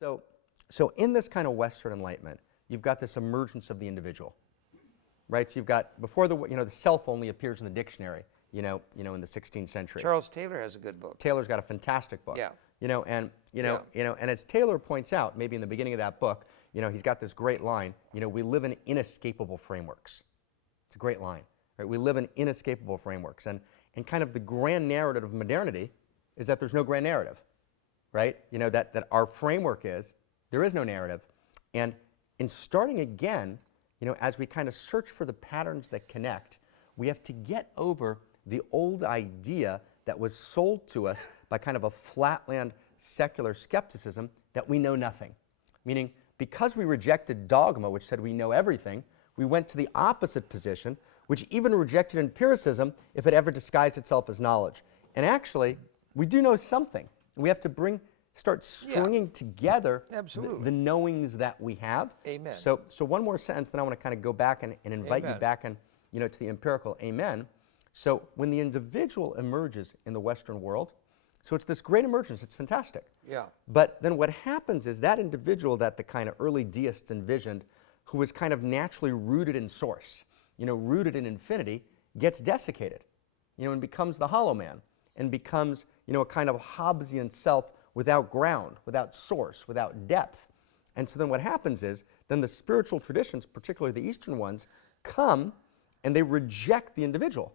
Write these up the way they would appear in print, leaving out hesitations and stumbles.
So in this kind of Western Enlightenment, you've got this emergence of the individual, right? So you've got, before the self only appears in the dictionary, in the 16th century. Charles Taylor has a good book. Taylor's got a fantastic book. Yeah. And as Taylor points out, maybe in the beginning of that book, he's got this great line, we live in inescapable frameworks. It's a great line, right? We live in inescapable frameworks. And kind of the grand narrative of modernity is that there's no grand narrative, right? That our framework is, there is no narrative. And in starting again, as we kind of search for the patterns that connect, we have to get over the old idea that was sold to us by kind of a flatland secular skepticism that we know nothing. Meaning, because we rejected dogma, which said we know everything, we went to the opposite position, which even rejected empiricism if it ever disguised itself as knowledge. And actually, we do know something. We have to start stringing together the knowings that we have. Amen. So one more sentence, then I want to kind of go back and invite you back to the empirical. Amen. So when the individual emerges in the Western world, so it's this great emergence, it's fantastic. Yeah. But then what happens is that individual that the kind of early deists envisioned, who was kind of naturally rooted in source, rooted in infinity, gets desiccated, and becomes the hollow man, and becomes, a kind of Hobbesian self without ground, without source, without depth. And so then what happens is, then the spiritual traditions, particularly the Eastern ones, come and they reject the individual.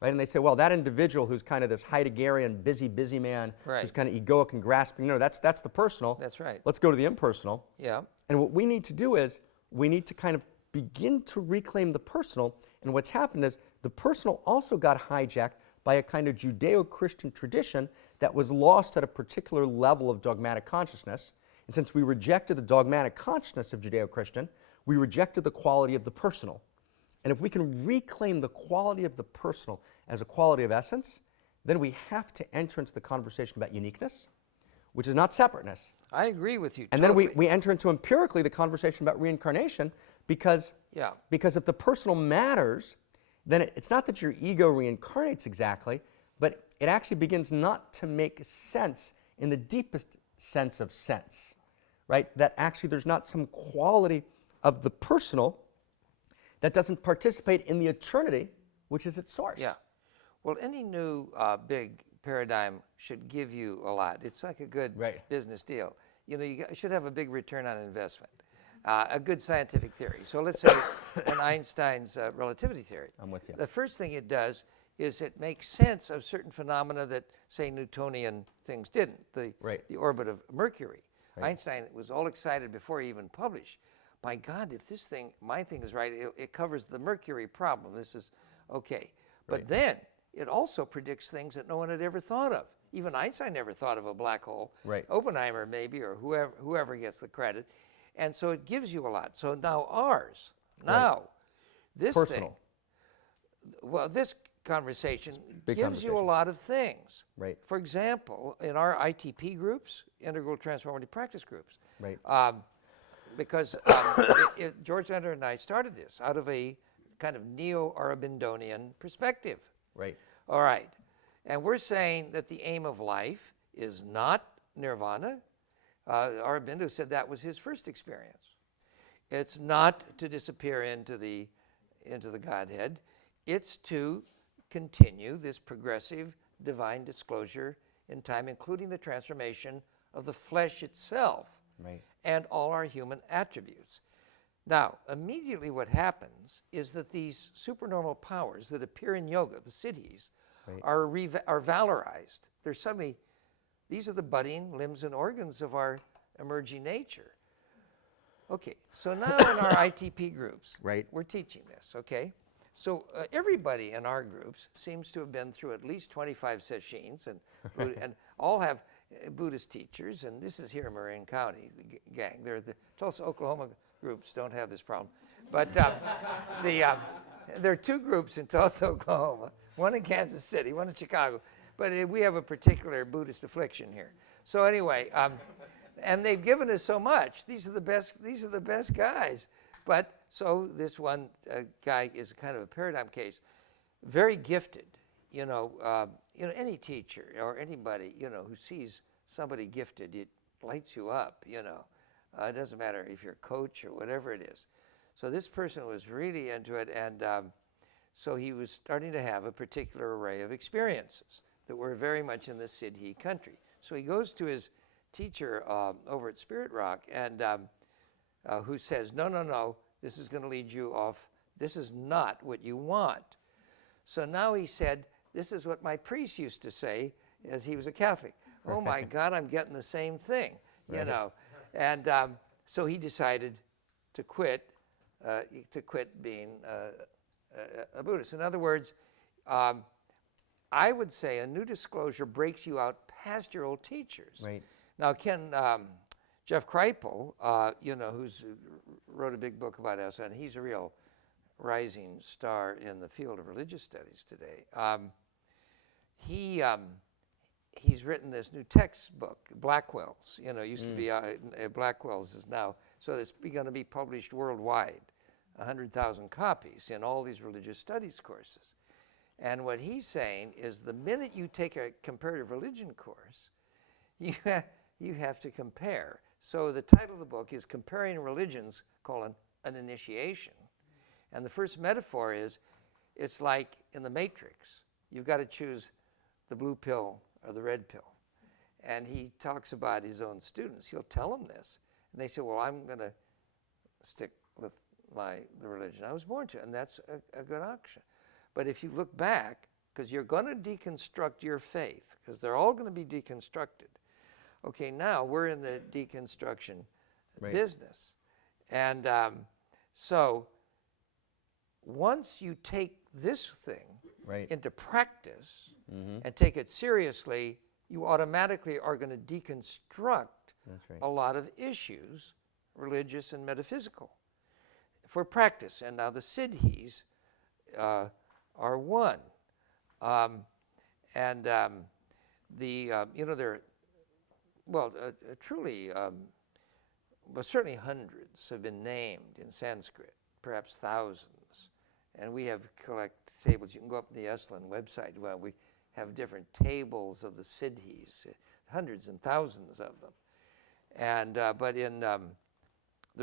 Right? And they say, well, that individual who's kind of this Heideggerian busy man, who's kind of egoic and grasping, that's the personal. That's right. Let's go to the impersonal. Yeah. And what we need to do is, we need to kind of begin to reclaim the personal. And what's happened is, the personal also got hijacked by a kind of Judeo-Christian tradition that was lost at a particular level of dogmatic consciousness. And since we rejected the dogmatic consciousness of Judeo-Christian, we rejected the quality of the personal. And if we can reclaim the quality of the personal as a quality of essence, then we have to enter into the conversation about uniqueness, which is not separateness. I agree with you. And totally. then we enter into empirically the conversation about reincarnation, because if the personal matters, then it's not that your ego reincarnates exactly, but it actually begins not to make sense in the deepest sense of sense, right? That actually there's not some quality of the personal that doesn't participate in the eternity, which is its source. Yeah. Well, any new big paradigm should give you a lot. It's like a good business deal. You should have a big return on investment, a good scientific theory. So let's say in Einstein's relativity theory. I'm with you. The first thing it does is it makes sense of certain phenomena that, say, Newtonian things didn't. The orbit of Mercury. Right. Einstein was all excited before he even published. My God, if my thing is right, it covers the Mercury problem. This is okay. But then it also predicts things that no one had ever thought of. Even Einstein never thought of a black hole. Right. Oppenheimer maybe, or whoever gets the credit. And so it gives you a lot. So now ours, this personal thing, this conversation gives you a lot of things. Right. For example, in our ITP groups, Integral Transformative Practice groups, because George Leonard and I started this out of a kind of neo-Aurobindonian perspective. Right. All right. And we're saying that the aim of life is not nirvana. Aurobindo said that was his first experience. It's not to disappear into the Godhead. It's to continue this progressive divine disclosure in time, including the transformation of the flesh itself. Right. And all our human attributes. Now, immediately what happens is that these supernormal powers that appear in yoga, the siddhis, are valorized. These are the budding limbs and organs of our emerging nature. Okay, so now in our ITP groups, we're teaching this, okay? So everybody in our groups seems to have been through at least 25 sessions, and all have Buddhist teachers, and this is here in Marin County, the gang. The Tulsa, Oklahoma groups don't have this problem. But there are two groups in Tulsa, Oklahoma, one in Kansas City, one in Chicago. But we have a particular Buddhist affliction here. So anyway, and they've given us so much. These are the best guys. But so this one guy is kind of a paradigm case, very gifted. Any teacher or anybody who sees somebody gifted, lights you up, you know. It doesn't matter if you're a coach or whatever it is. So this person was really into it, and so he was starting to have a particular array of experiences that were very much in the Siddhi country. So he goes to his teacher over at Spirit Rock, and who says, no, this is going to lead you off. This is not what you want. So now he said, this is what my priest used to say as he was a Catholic. Oh my God, I'm getting the same thing, you know. And so he decided to quit being a Buddhist. In other words, I would say a new disclosure breaks you out past your old teachers. Right. Now, Jeff Kripal, you know, who's wrote a big book about Esalen, he's a real rising star in the field of religious studies today. He's written this new textbook, Blackwell's. You know, used to be Blackwell's is now, so it's going to be published worldwide, 100,000 copies in all these religious studies courses. And what he's saying is the minute you take a comparative religion course, you have to compare. So the title of the book is Comparing Religions, an Initiation. And the first metaphor is, it's like in the Matrix. You've got to choose the blue pill or the red pill. And he talks about his own students. He'll tell them this. And they say, well, I'm going to stick with the religion I was born to. And that's a good option. But if you look back, because you're going to deconstruct your faith, because they're all going to be deconstructed. Okay, now we're in the deconstruction business. And so once you take this thing into practice and take it seriously, you automatically are going to deconstruct a lot of issues, religious and metaphysical, for practice. And now the Siddhis are one. You know, they're, well, truly, well, certainly hundreds have been named in Sanskrit, perhaps thousands. And we have collect tables. You can go up to the Esalen website. Well, we have different tables of the Siddhis, hundreds and thousands of them. And but in the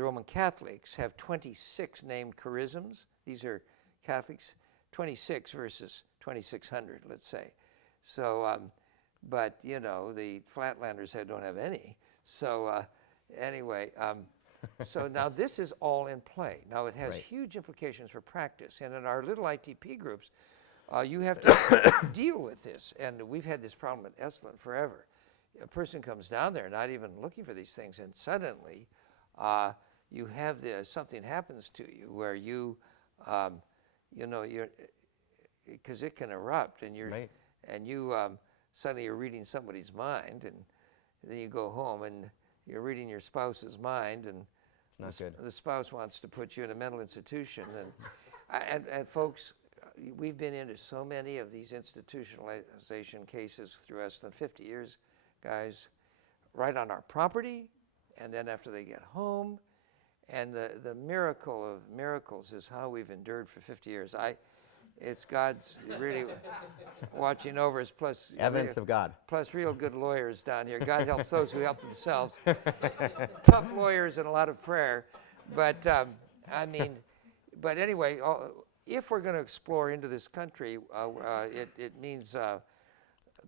Roman Catholics have 26 named charisms. These are Catholics, 26 versus 2,600, let's say. So, but you know, the Flatlanders don't have any. So anyway. So now this is all in play. Now it has huge implications for practice. And in our little ITP groups, you have to deal with this. And we've had this problem at Esalen forever. A person comes down there not even looking for these things, and suddenly you have something happens to you where you, you know, because it can erupt, and suddenly you're reading somebody's mind, and then you go home and you're reading your spouse's mind, and the spouse wants to put you in a mental institution. And folks, we've been into so many of these institutionalization cases through less than 50 years, guys, right on our property, and then after they get home. And the miracle of miracles is how we've endured for 50 years. It's God's really watching over us, plus evidence of God. Plus real good lawyers down here. God helps those who help themselves. Tough lawyers and a lot of prayer. But I mean, but anyway, if we're going to explore into this country, it means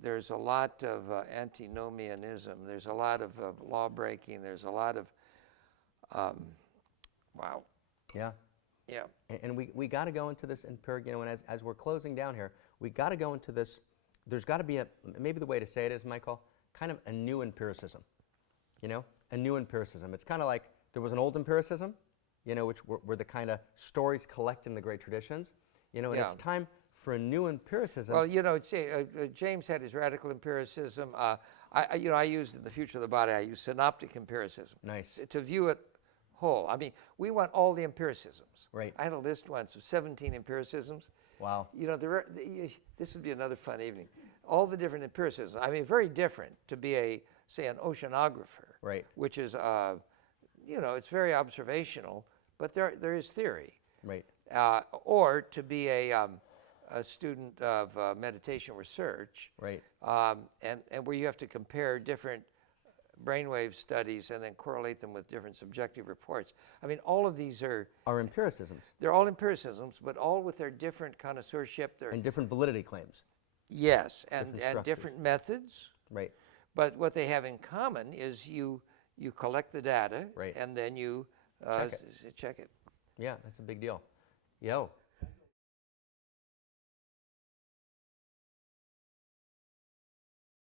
there's a lot of antinomianism. There's a lot of law breaking. There's a lot of, wow. Yeah. Yeah. And we got to go into this empirical, and as we're closing down here, we got to go into this. There's got to be maybe the way to say it is, Michael, kind of a new empiricism. You know, a new empiricism. It's kind of like there was an old empiricism, you know, which were the kind of stories collected in the great traditions. You know, and it's time for a new empiricism. Well, you know, James had his radical empiricism. I used in The Future of the Body, I used synoptic empiricism. Nice. To view it whole. I mean, we want all the empiricisms. Right. I had a list once of 17 empiricisms. Wow. You know, this would be another fun evening. All the different empiricisms. I mean, very different to be say an oceanographer. Right. Which is, you know, it's very observational, but there is theory. Right. Or to be a student of meditation research. Right. And where you have to compare different brainwave studies and then correlate them with different subjective reports. I mean, all of these are empiricisms. They're all empiricisms, but all with their different connoisseurship. And different validity claims. Yes, and different methods. Right. But what they have in common is you collect the data, right. and then you check it. Yeah, that's a big deal. Yo,